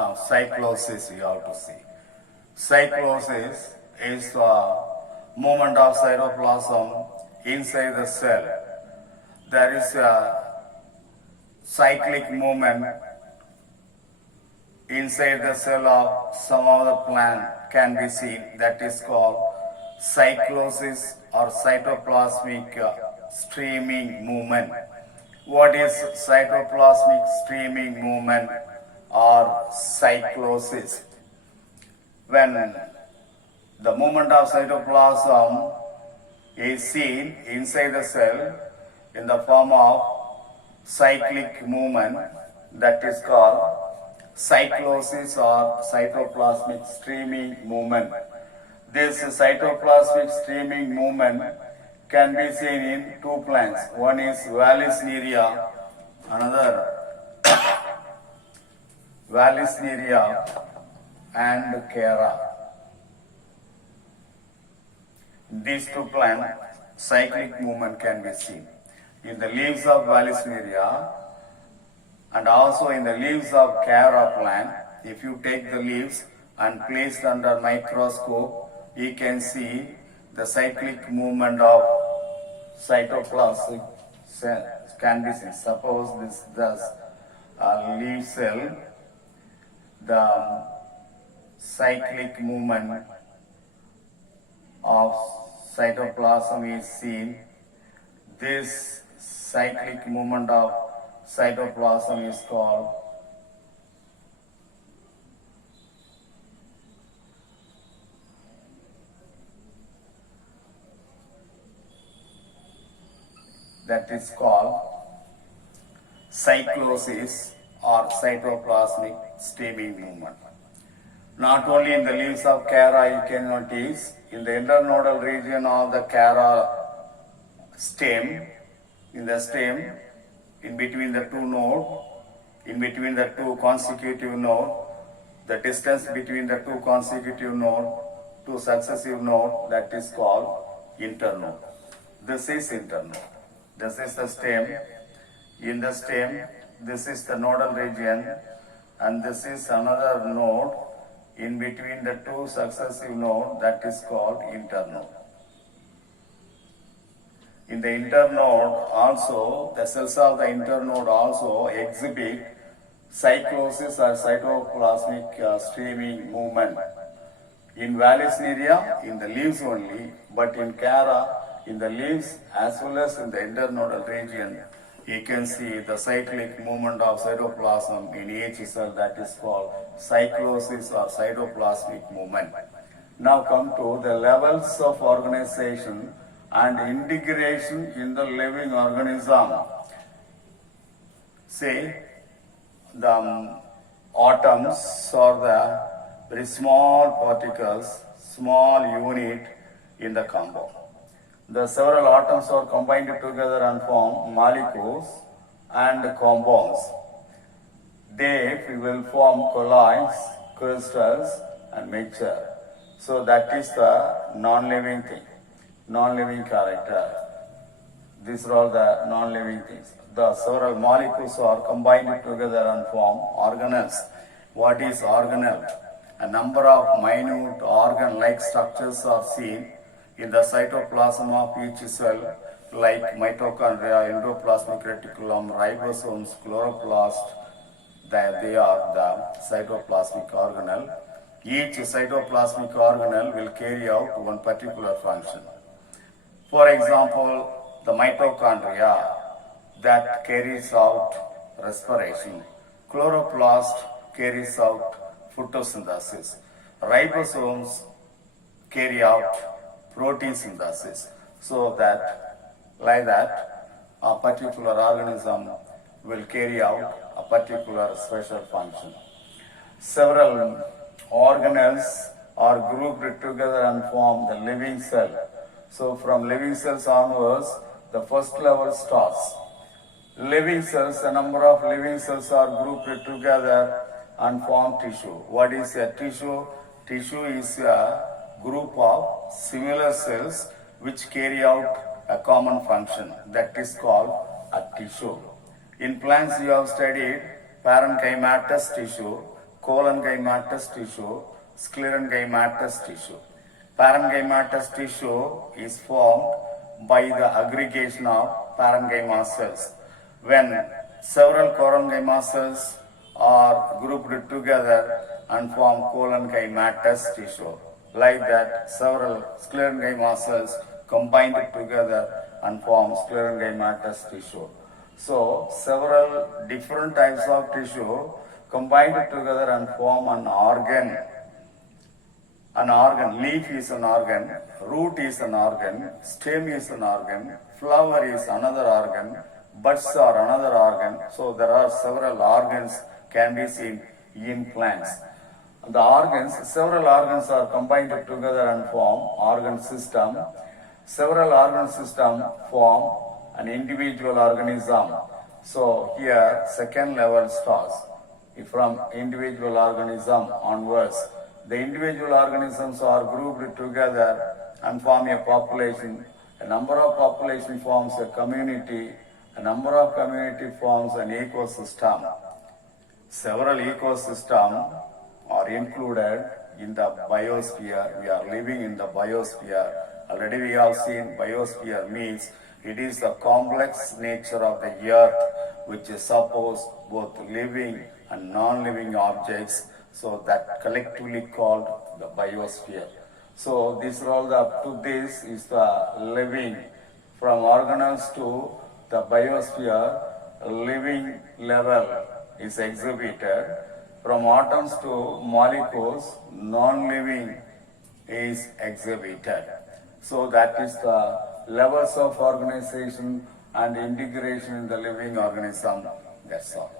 Now, cyclosis you have to see. Cyclosis is the movement of cytoplasm inside the cell. There is a cyclic movement inside the cell of some of the plant can be seen, that is called cyclosis or cytoplasmic streaming movement. What is cytoplasmic streaming movement or cyclosis? When the movement of cytoplasm is seen inside the cell in the form of cyclic movement, that is called cyclosis or cytoplasmic streaming movement. This cytoplasmic streaming movement can be seen in two plants. One is Vallisneria, another Vallisneria and Chara. These two plants, cyclic movement can be seen. In the leaves of Vallisneria and also in the leaves of Chara plant, if you take the leaves and place under microscope, you can see the cyclic movement of cytoplasmic cell can be seen. Suppose this does a leaf cell, the cyclic movement of cytoplasm is seen. This cyclic movement of cytoplasm is called cyclosis or cytoplasmic streaming movement. Not only in the leaves of Chara you can notice, in the internodal region of the Chara stem, in the stem, in between the two nodes, in between the two consecutive nodes, the distance between the two consecutive nodes, two successive nodes, that is called internode. This is internode. This is the stem. In the stem, this is the nodal region, and this is another node in between the two successive nodes, that is called internode. In the internode also, the cells of the internode also exhibit cyclosis or cytoplasmic streaming movement. In Vallisneria, in the leaves only, but in Chara, in the leaves as well as in the internodal region, you can see the cyclic movement of cytoplasm in each cell, that is called cyclosis or cytoplasmic movement. Now come to the levels of organization and integration in the living organism. See, the atoms or the very small particles, small unit in the compound. The several atoms are combined together and form molecules and compounds. They will form colloids, crystals and mixture. So that is the non-living thing, non-living character. These are all the non-living things. The several molecules are combined together and form organelles. What is organelle? A number of minute organ-like structures are seen in the cytoplasm of each cell, like mitochondria, endoplasmic reticulum, ribosomes, chloroplast. They are the cytoplasmic organelle. Each cytoplasmic organelle will carry out one particular function. For example, the mitochondria that carries out respiration. Chloroplast carries out photosynthesis. Ribosomes carry out protein synthesis. So that, like that, a particular organism will carry out a particular special function. Several organelles are grouped together and form the living cell. So from living cells onwards, the first level starts. Living cells, a number of living cells are grouped together and form tissue. What is a tissue? Tissue is a group of similar cells which carry out a common function. That is called a tissue. In plants you have studied parenchymatous tissue, colon-gymatous tissue, sclerenchymatous tissue. Parenchymatous tissue is formed by the aggregation of parenchyma cells. When several colon-gyma cells are grouped together and form colon-gymatous tissue. Like that, several sclerenchyma cells combined together and form sclerenchymatous tissue. So, several different types of tissue combined together and form an organ. An organ, leaf is an organ, root is an organ, stem is an organ, flower is another organ, buds are another organ. So there are several organs can be seen in plants. The organs, several organs are combined together and form organ system. Several organ system form an individual organism. So here second level starts from individual organism onwards. The individual organisms are grouped together and form a population. A number of population forms a community. A number of community forms an ecosystem. Several ecosystems are included in the biosphere. We are living in the biosphere. Already we have seen biosphere means it is the complex nature of the earth which supports both living and non-living objects. So that collectively called the biosphere. So this all up to this is the living from organelles to the biosphere. Living level is exhibited. From atoms to molecules, non-living is exhibited. So that is the levels of organization and integration in the living organism. That's all.